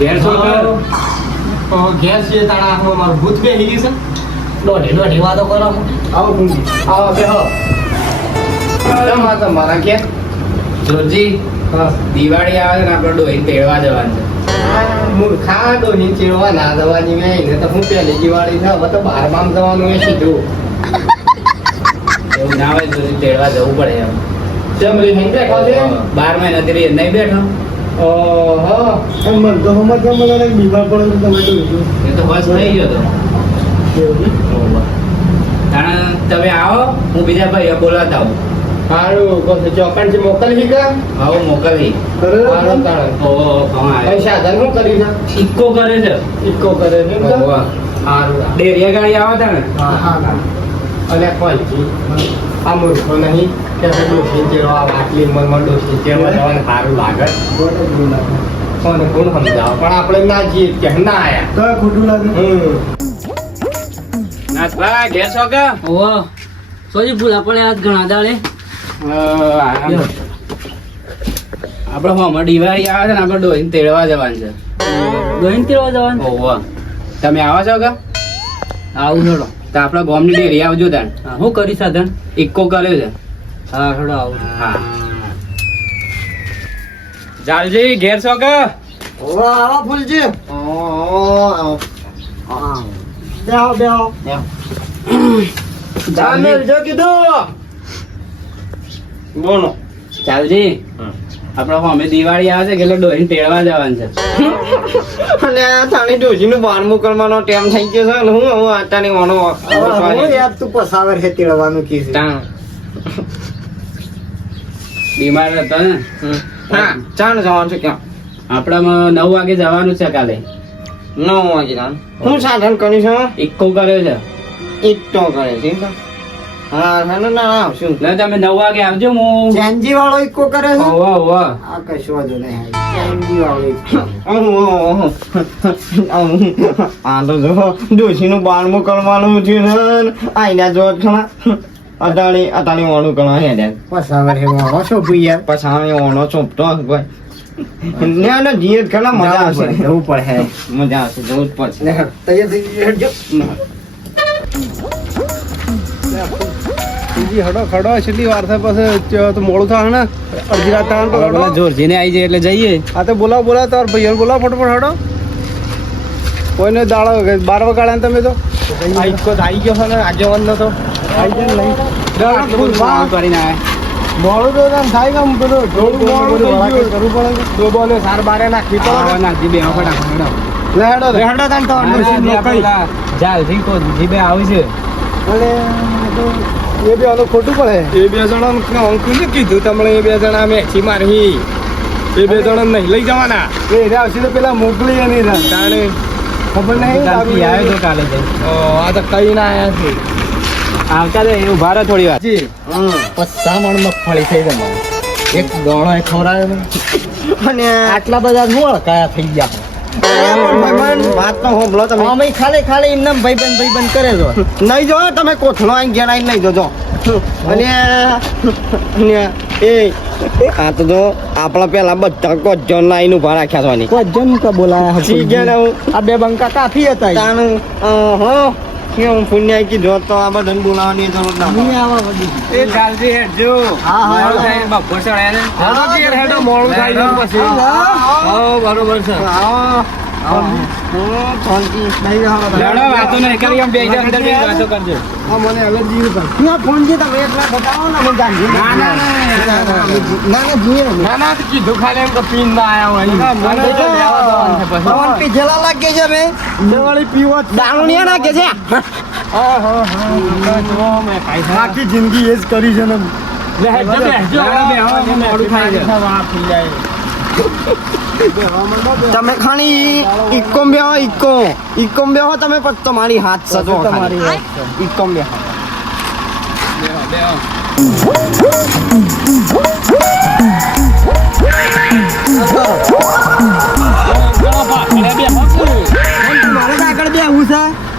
ઘેર ગેસ છે તાણા મારું ભૂત બેહી ગયું છે. દોઢી દોઢી વાતો કરો. છો. આવો કુંજી આવો કેમ આ તમારા કે જોરજી દિવાળી આવે છે ને આપણે ડોહી તેડવા જવાનું છે. મૂર્ખા ડોહી ચીડવા ના જવાની મેં એને તો હું પહેલી દિવાળી ના હવે તો બારમામ જવાનું એ સીધું. એવું ના હોય જોજી તેડવા જવું પડે એમ. જેમ રી હંગે ખાતે બાર મહિના નહીં બેઠો. તો તો તમે તો તો આવો હું બીજા ભાઈઓ બોલાતા સારું ચોકણ છે મોકલવી કા આવો મોકલવી આધાર શું કરી છે ઇક્કો કરે છે ઇકો કરે છે તો? ડેરિયા ગાડી આવે તાણે હા હા અને કોઈ આ મૂર્ખો નહીં. કે ભાઈ ડોસી આ આટલી ઉંમરમાં ડોસી જવાનું જવાને સારું લાગે. કોને કોણ સમજાવો? પણ આપણે ના જઈએ કે ના આયા. ખોટું લાગે? નાથભાઈ ઘેર છો કે? ઓહો. સોજી ભૂલા પડ્યા આજ ઘણા દાડે. આપણે હમણાં દિવાળી આવે છે ને આપણે ડોહીને તેડવા જવાનું છે. ગઈને તેડવા જવાનું? ઓહો. તમે આવો છો કે? આવું હેડો તો આપણા ગામની ડેરી આવજો તાન હું કરી સાધન ઇક્કો કર્યો છે. હા થોડો આવું. હા. જાલજી ઘેર છો કે? ઓ આવા ફૂલજી. ઓ આવો. બેહો બેહો. જામે જો કીધું. બોલો. ચાલજી આપણે અમે દિવાળી આવે છે કે એટલે ડોહીને તેડવા જવાનું છે. અને આ થાણી ડોશીનું બારમું કરવાનો ટાઈમ થઈ ગયો છે હું હું આટાની ઓનો હું યાર તું પસાવર હે તેડવાનું કીધું તાણ. બીમાર હતો ને? હા ચાલ જવાનું છે ક્યાં? આપણામાં નવ વાગે જવાનું છે કાલે. નવ વાગે જવાનું હું સાધન કરીશ છે ઇક્કો કર્યો છે. ઈટો કરે છે તો? હા ના ના આવશું. તમે નવ વાગે આવજો હું ચેન્જી વાળો ઈકો કરે છે? ઓહો ઓહો આ કશો વાંધો નહીં ચેન્જી વાળો ઈકો આ તો જો ડોશીનું બારમું કરવાનું થયું ને. આઈના જો ખણા અટાણી અટાણી ઓણું કરવા હે ભૂયા પછી અમે ઓણો ચોપતો ભાઈ. ને આનો જીએત ખરા મજા આવશે. જવું પડે મજા આવશે જવું જ પડશે. તૈયાર થઈ ગઈ હેડજો હડો ખડો છેલ્લી વાર થાય પછી તો મોડું થાય ને? અડધી રાત થાય તો હડો. જોરજીને આવી જાય એટલે જઈએ. આ તો બોલાવ બોલાવ તાર ભાઈ બોલાવ ફટફટ હડો. કોઈને દાડો બાર વગાડ્યા તમે તો? આ આઈ ગયો છે ને? આગેવાન નો તો આઈ જાય કરીને આવે મોડું તો આમ થાય કે આમ પેલું થોડું મોડું થઈ ગયું. કરવું પડે ને. ડોબો સાર બારે નાખી તો નાખી બે ફટાફટ હેડો. લે હેડો લે. તો ના, ના, ડોશી ત્યાં મોકલી. પેલા જાલજી કો જીભે આવી છે અને તો એ બે આનું ખોટું પડે. એ બે જણા અંકુ ને કીધું તમને એ બે જણા અમે એસી મારવી. એ બે જણા નહીં લઈ જવાના. એ એને આવશે તો પેલા મોકલી એની. તાણે. ખબર નહીં આવી આવ્યો તો કાલે જઈ આ તો કઈ ના આવ્યા છે. આવતા રે એવું ભારે થોડી વાર. જી. પચાસ મણ મગફળી થઈ તમારે એક દોણો એ ખવડાવ્યો અને આટલા બધા નું કયા થઈ ગયા. વાત તો હોંભળો તમે. અમે ખાલી ખાલી એમને ભાઈબંધ ભાઈબંધ કરે છો. નહીં જો તમે કોથળો આઈને ઘેર આઈને નહીં જોજો. અને એ આ તો જો આપણા પેલા બધા કોજન આઈને ઊભા રાખ્યા છો કોઈ જન કા બોલાયા આ બે બંકા કાફી હતા તાણ હો. કેમ પુણ્ય કીધો તો આ બધાને બોલાવવાની જરૂર ના પડે. એ જાલજી હેડજો હા, હા, મોડું હા. થાય ને બપોર ચડે ને હેડો હેડો, મોડું થાય પછી. હા, બરોબર છે આવો. હું આખી જિંદગી એ જ કરી છે ને મોડું થાય છે તમે ખાલી ઇકોમ બ્યો ઇકો ઇકોમ બેહો તમે પણ તમારી હાથ સજો તમારી ઇકોમ બેહો. આગળ બેહવું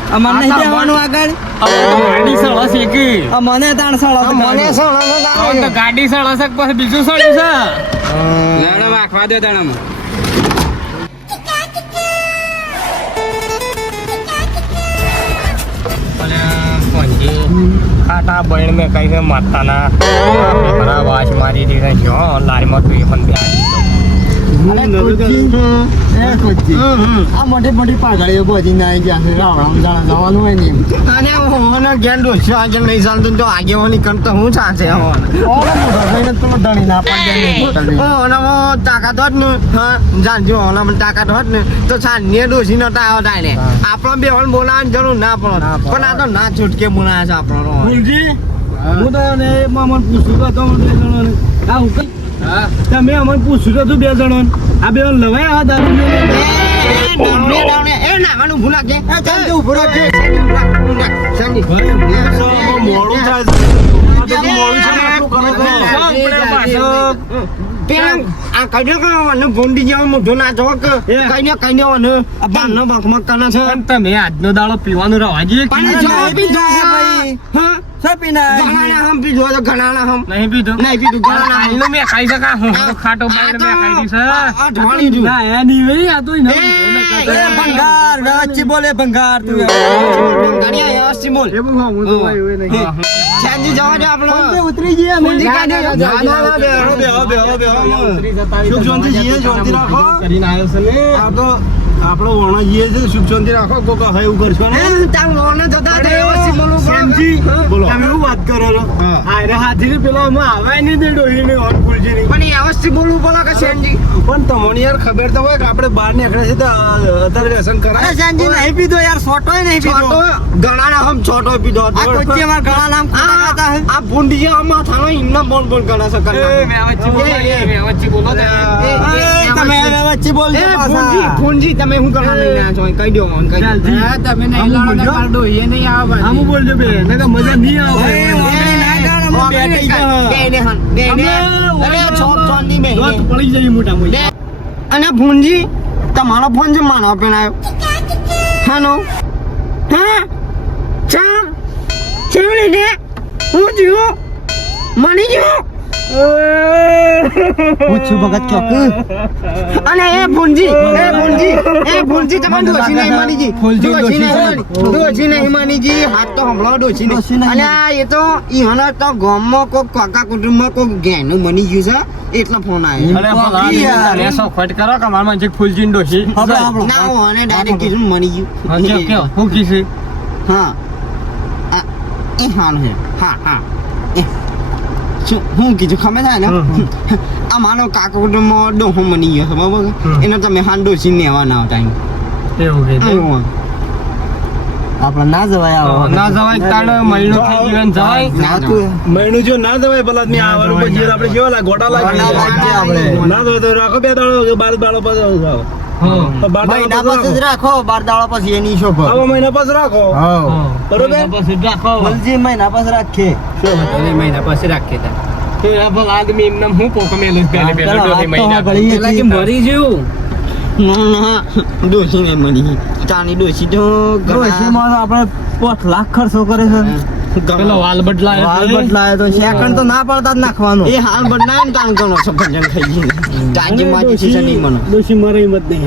અમારે નહીં આગળ. ગાડી સળસ એકી. મને તાણ સળો મને તો ગાડી સળસ પછી બીજું સળ્યું છે? વાખવા દો તાણામાં ખાટા બહેણ મેં કઈ માતાના વાસ મારી દીધા છો લારીમાં તું એ પણ બેસી આ મોટી મોટી પાઘડીઓ બધી ના ગયા છે રાવણ જાણે જવાનું હોય ને અને હોવાનો જ્ઞાન ડોસી આજે નહીં ચાલતું તો આગેવાની કરતો હું ચાલશે તાકાત હોત ને જાણજો ઓનામાં તાકાત હોત ને તો સાંજે ડોસી નતા આવતા એને. આપણો બે હોલ બોલાવવાની જરૂર ના પડે. પણ આ તો ના છૂટકે બોલાયા છે આપણો હું. તો એને પૂછ્યું તો આ હું તમે અમને પૂછ્યું હતું બે જણો આ બે લવાય આવા દારૂ મોડું થાય આ તો ને તો પેલા આ કડ્યો કે? મને ભૂંડી જેવો મોઢો ના જો કે. કઈને કઈને મને બારનો બાકમાં કને છે. પણ તમે આજનો દાડો પીવાનું રવા જઈએ પણ જો પીધો છે ભાઈ. હા. સપીના ઘણાના હમ પીધો છે ઘણાના હમ. નહીં પીધું? નહીં ઘણાના હમ. આઈનું મેં ખાઈ શકા. હું તો ખાટો બાઈને મેં ખાઈ દીધું છે. અઠવાણી જુ. ના એ નહીં ભાઈ આ તો એ ભંગાર વચ્ચે બોલે ભંગાર તું. બંગાળી આયા હસી બોલ એ બહુ હું તો ભાઈ હોય નહીં ચાંદી જવા દે આપણો ઉતરી જઈએ અમે કાઢે. ના, ના, ના, બેહો, બેહો, બેહો, બેહો. સુખ શાંતિ જઈએ શાંતિ રાખો. કરીને આવ્યો છે ને આ તો આપણો વણો જઈએ છે, સુખ શાંતિ રાખો, કોક હવે એવું કરશો ને. તાર લોને જતા દે એ હસી સેમજી બોલો. તમે હું વાત કરો છો? હા. આ રે હાથીને પેલો અમે આવાય નહીં દે ડોહીને હોટ ફૂલજીની. પણ એ અવશ્ય બોલવું બોલા કે સેમજી પણ તમને યાર ખબર તો હોય કે આપણે બહાર નીકળે છે તો અત્યારે વ્યસન કરાય નહીં પીધો યાર છોટો નહીં છોટો, ઘણાના નામ છોટો પીધો આ આ કોચીમાં ઘણા નામ ખોટા ખાતા હે. આ આ ભૂંડી જે આમાં થાનો એમને બોલ બોલ કરે છે એ બોલો એ, એ. વચ્ચે બોલો ને. એ, એ, એ, તમે હવે વચ્ચે બોલજો એ. ભૂંડી, ભૂંડી, તમે શું કરવા લઈને આવ્યા છો? કહી દો મને, કહી દો. ચાલજી. તમે નહીં લાવો ને. કાલ ડોહીએ નહીં આવે. આમ બોલજો બે નહીં તો મજા નહીં આવે એ, ના ગાળ, અમે બેઠી. બે ને હન, બે ને. અરે, છોડની બે ને. દોત પડી જાય મોટા મોટા અને ભૂંજી તમારો ફોન છે માનો પેલા હેલો હા ચા ચેવડી ને હું જીવો મની ગયો પૂછ્યું ભગત ચોક અને એ ભુંજી એ ભૂંજી એ ભુંજી તમે ડોસી નહીં માનીજી ફૂલજી ડોસી નહીં ડોસી માની- ડોસી નહીં માનીજી હાથ તો હમણાં ડોસી ડોસી નહીં. અને એ તો ઈ હના તો ગામમાં કોક કાકા કુટુંબમાં કોક ગેનું બની ગયું છે એટલો ફોન આવ્યો શોખવટ કરો કે મારા માં જે ફૂલજીન ડોશી ના હું ડાયરેક્ટ કીધું મની ગયું? હું કીધું? હા એ હાલ હે હા હા શું હું કીધું ખબર થાય ને આ મારો કાકા કુટુંબમાં ડોહો મની ગયો બરાબર એને તમે હાંડો ડોસી આવવાના ના આવતા અહીં. એવું કીધું. એવું આપણે ના જવાય આવો ના જવાય તાણ મહિનો થઈ ગયો ને જવાય ના. મહિનું જો ના જવાય ભલા આદમી આવવાનું પછી આપણે કેવા લાગે ગોટા લાગે આપણે. ના જવાય તો રાખો બે દાડો બાર દાડો પછી આવું હા. તો બાર મહિના પછી જ રાખો. બાર દાડા પછી એની શોભ આવા મહિના પછી રાખો. બરોબર? પછી રાખો. મહિના પછી રાખીએ. મહિના પછી રાખીએ તો એ ભલા આદમી એમને હું પોકો મેલું પહેલે પહેલે દોઢી મહિના. કે મરી ગયું ના ના. ડોસી ને મળી ચાની ડોસી તો ડોશીમાં તો આપણે પોત લાખ ખર્ચો કરે છે. પેલો વાલ બદલાયો વાલ. બદલાય તો સેકન્ડ તો ના પડતા જ નાખવાનો. એ હાલ બદલાય ને તાણ કોનો છો ભજન ખાઈ ગઈ ટાંગી માજી છે નહીં મને. દોશી મરે એમ નહીં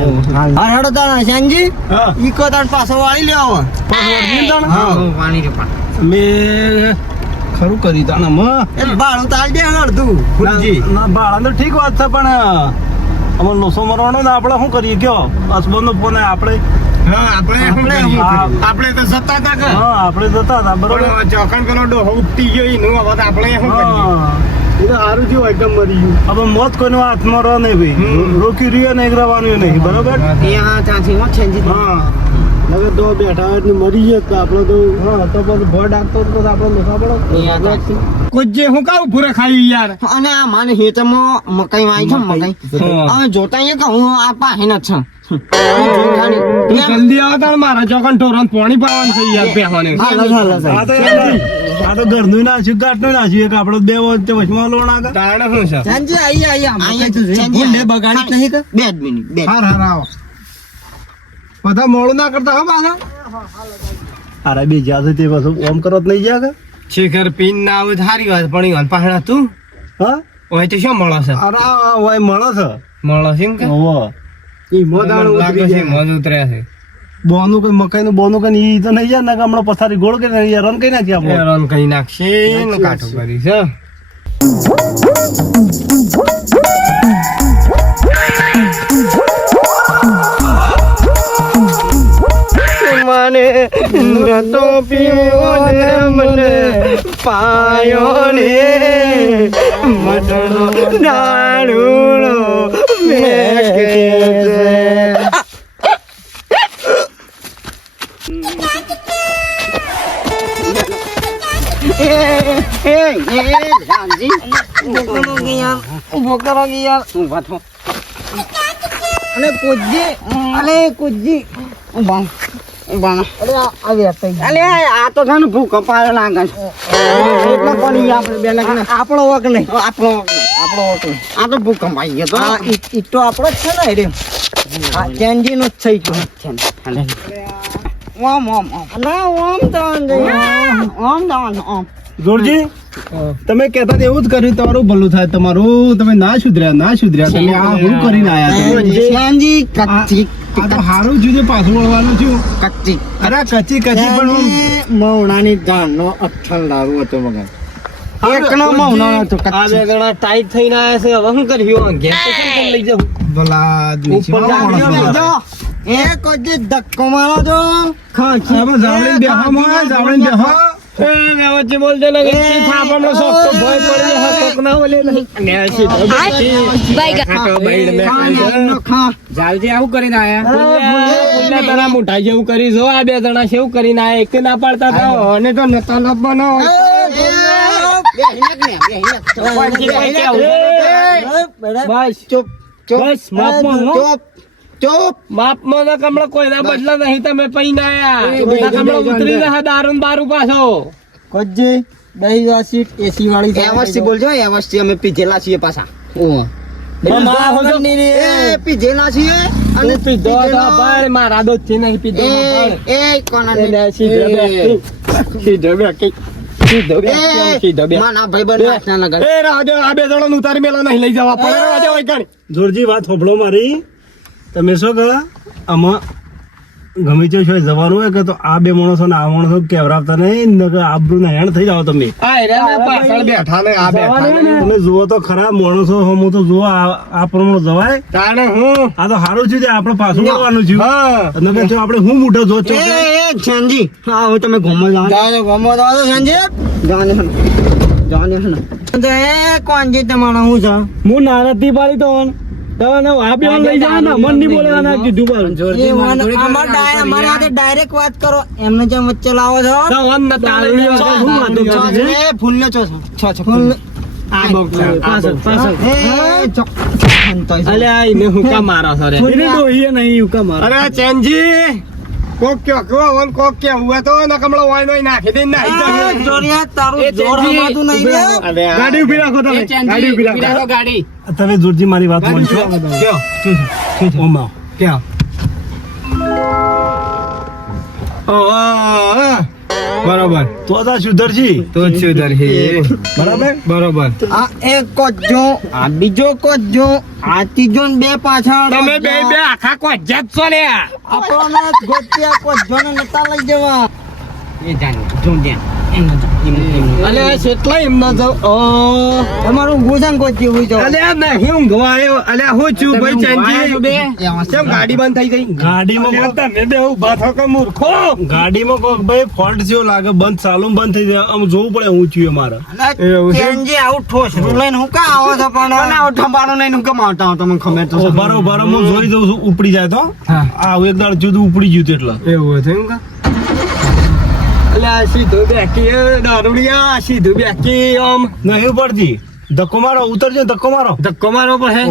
હા હડો તાણ સંજી ઈકો તાણ પાછો વાળી લેવો હા. પાણી રે પાણી. મે ખરું કરી તાણ મ એ ભાડું તાલ દે અડધું ફૂલજી ના બાળા ભાડા તો ઠીક વાત છે પણ અમાર લોસો મરવાનો ને આપણે શું કરીએ કયો? હસબન્ડ નો ફોન આપણે આપણે આપણે આપણે તો જતા હતા કે? હા આપણે જતા હતા બરોબર. જોખમ પેલો ડોહો ઉપટી ગયો એનું હવે આપણે શું એ તો સારું થયું એકદમ મરી ગયું. હવે મોત કોઈનો હાથમાં રહે નહીં ભાઈ. રોકી રહ્યો નહીં રહેવાનું નહીં બરોબર? હા ત્યાંથી હા. હવે તો બેઠા હોય મરી જાય તો આપણે તો હા તો પછી ભય ડાકતો તો આપણે લોસા પડે એ આ ત્યાંથી. કોઈ હું કાવું પૂરે ખાઈ યાર? અને આ માને હેતમાં મકાઈ માં છે મકાઈ. હવે જોતા અહીંયા કે હું આ પાસે જ છું. હવે જોઈ ખાલી. તું જલ્દી આવ મારા ચોકન ટોરન પાણી પાવાનું છે યાર બેહોને હાલો હાલો આ તો યાર, આ તો ઘરનું નાખ્યું ઘાટનું નાખ્યું એક આપણે બે વચ્ચે વચમાં લોણ આગળ તાણે શું છે? આઈ આઈ આમ. બગાડી નહીં કે? બે મિનિટ હાર હાર આવો. બધા મોડું ના કરતા હો બાલા અરે બે જ્યાં તે બસ ઓમ કરો તો નહીં ગયા કે? શેખર પીન ના આવે સારી વાત પણ ઈવન પાહણા તું હા? ઓય તો શું મળો છે? અરે ઓય મળો છે. મળો છે કે? ઓવો. મને લાગે છે મોજ ઉતર્યા છે. બોનું કઈ મકાઈ નું બોનું કઈ ઈ તો નહીં જાય ને હમણાં પથારી ગોળ કરી રન કઈ નાખી આપણે રન કઈ નાખશે ને કાઠો કરી છે. મને નતો પીવો ને મને પાયો ને મટણો ડાળુણો મેકે છે. અલે કુજી અલે કુજી ઊભા અને અરે આ આ તો છે ને ભૂખ પાડે લાગે છે. એટલે આપણે બે આપણો વક નહીં. આપણો વક નહીં. આપણો વક નહીં. આ તો પાઈ ગયો તો. આપણો જ છે ને રે આ ચેન્જી નો જ થઈ ગયો. છે ને. ઓમ ઓમ ઓમ. અલે ઓમ તો ઓમ ઓમ. જોરજી તમે કહેતા હતા એવું જ કર્યું તમારું ભલું થાય તમારું તમે ના સુધર્યા ના સુધર્યા તમે આ હું કરીને આયા છો? આ તો હારું છે પાછું વળવાનું છું. કચ્ચી. અરે કચ્ચી કચ્ચી પણ હું મૌણાની દાળનો અઠ્ઠલ દારૂ હતો મગન એકનો મૌનો હતો આ બે કચ્ચી ટાઈટ થઈને આયા છે હવે શું કર્યું ઘેર તો કેમ કેમ લઈ જાઉં. ભલા ઉપર આવા માણસ જાઓ, બધા. એ કોઈ ધક્કો મારો તો? ખાસ બેહો બેહો. વચ્ચે તારા મોઢા જેવું કરી જો આ બે જણા શેવું કરીને આયા એક ના પાડતા તો અને તો નતા લપવાનો બસ ચૂપ બસ માપમાં હો. ચૂપ. બાપ માપમાં ના કમળો કોઈના બદલા નહીં તમે પૈને આયા. એ કમળો ઉતરી ભાઈ. રહ્યા દારૂ ને પાછો. કોજી દહી વા સીટ એસી વાળી એવસ્થી બોલજો એવસ્થી અમે પીધેલા છીએ પાછા. ઓ પીધેલા છીએ અને પીધો મારા દોતથી નહીં પીધો એ કોના સીધો બેઠી. સીધો બેઠી. સીધો બેઠી, આમ સીધો બેઠી. માના ભાઈબંધ નાચના નગર એ રાજો આ બે જણા ઉતારી મેલા નહીં લઈ જવા પડે. રાજો જોરજી વાત હોભળો મારી. તમે શું કહો? આમાં ગમે તે છો જવાનું હોય કે તો આ બે માણસો ને આ માણસો કેવરાવતા નહીં નકર આબરૂ ના હેણ થઈ જાવ તમે. આ એરા ને પાછળ બેઠા ને આ બેઠા તમે જુઓ તો ખરા માણસો હું તો જુઓ આ આ પ્રમાણે જવાય. તાણે હું? આ તો સારું છે આપણે પાછું વળવાનું છે હા. નકર જો આપણે હું મોટો જો છો એ હા હવે તમે ઘમો જાઓ. ઘમો જાઓ તો છંજી જાને હન જાને એ કોણજી તમારો હું છે? હું નાનથી પાડી તો. ને ડાયરેક્ટ વાત કરો. એમને જેમ વચ્ચે લાવો છો. ફૂલ આ બહુ છે, અરે ચેનજી! કોક કયો કયો વન કોક કે હુએ તો ને કમળો વાય નોય નાખી દે. જોરિયા તારું જોર હમાતું નહીં ગાડી ઊભી રાખો તમે. ગાડી ઊભી રાખો ગાડી. તમે જોરજી મારી વાત માનશો કયો? ઓમાં. ક્યાં? બરોબર. તો તા સુધરજી તો જ સુધર હે બરાબર? બરોબર. આ એક કોચ જો આ બીજો કોચ જો આ ત્રીજો ને બે પાછળ તમે બે બે આખા કોજ્જા જ છો લે આપણને કોચ જો ને નતા લઈ જવા. એ જાને જો ત્યાં. અલે કેટલા એમનો તો ઓ તમારું ગોજાન કોઈ હોય છે અલે નહીં ઊંઘવા આવ્યો અલે હું છું ભાઈ ચેનજી બે? કેમ ગાડી બંધ થઈ ગઈ? ગાડીમાં કોક- તમે બે ઊભા થો કે મૂર્ખો? ગાડીમાં કોક ભાઈ ફોલ્ટ જેવો લાગે બંધ ચાલુ બંધ થઈ જાય. આમ જોવું પડે હું છું મારે. છે? ચેનજી આવું ઠોસરું લઈને હું કા આવો છો પણ? આવું ઠંબાનું નહીં હું કેમ આવતા હો તમને ખબર તો છે. બરો બરો હું જોઈ જઉં છું ઉપડી જાય તો. હા. આ એક દાડ જુદું ઉપડી ગયું એટલે એવું હતું એમ કા? અલ્યા સીધું બેકી દારૂડિયા સીધું બેકી આમ. નહીં પડતી ધક્કો મારો ઉતરજો ધક્કો મારો. ધક્કો મારો પણ હે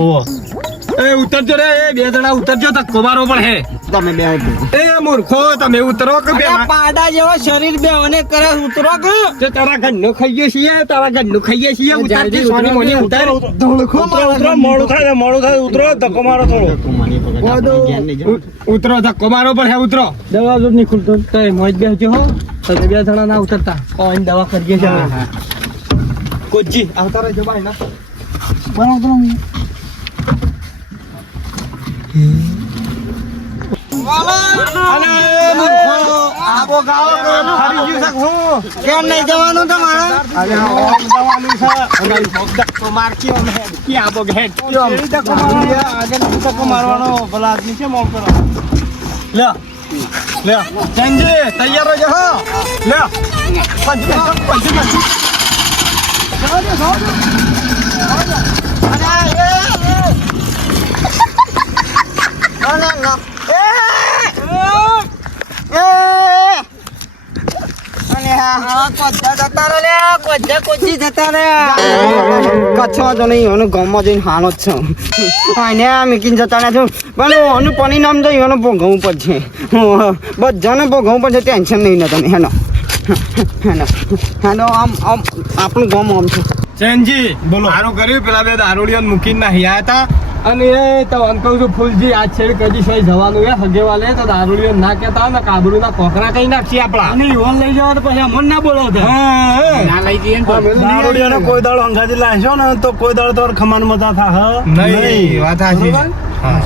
એ ઉતરજો રે એ બે જણા ઉતરજો ધક્કો મારો પણ હે તમે બે એ મૂર્ખો તમે ઉતરો કે બે પાડા જેવો શરીર બે અને કરે ઉતરો કે? જે તારા ઘરનું ખાઈએ છીએ તારા ઘરનું ખાઈએ છીએ ઉતરજી સોની મોની ઉતર ઉતરો. ઉતરો મોડું થાય મોડું થાય ઉતરો ધક્કો મારો થોડો. ઉતરો ધક્કો મારો પણ હે ઉતરો દરવાજો જ ખુલતો. તો મોજ બેસજો હો. તમે બે જણા ના ઉતરતા. કોઈ દવા કરીએ છીએ કોજી આવતા રહેજો ભાઈ ના? તકો મારવાનો આગળ તકો મારવાનો ભલા આદમી છે મોમ કરો લે તૈયાર રહેજો હો. લે પંચ પંચ પંચ કચ્છમાં તો નહીં એનું ગામમાં જઈને હાલો જ છું આ મીકીને જતા રહ્યા છું પણ ઓનું પરિણામ તો એનું ભોગવવું પડશે ટેન્શન નહીં તમે હેનો હેનો હેનો આમ આમ આપણું ગામ આમ છે. ચેનજી બોલો. સારું કર્યું પેલા બે દારૂડિયો મૂકીને નાહી હતા. અને એ તો અંકલ છું ફૂલજી આ છેડ કદી સોય જવાનું એ હગેવાલે તો દારૂડિયો ના કહેતા હોય ને કાબરૂ ના કોકરા કઈ નાખી આપડા અને ઓન લઈ જવા તો પછી અમન ના બોલો હા, ના લઈ જઈએ ને તો. દારૂડિયાને કોઈ દાળ અંગાથી લાવશો ને તો કોઈ દાળ તો ખમાન મતા થા નહીં વાત સાચી છે. હા.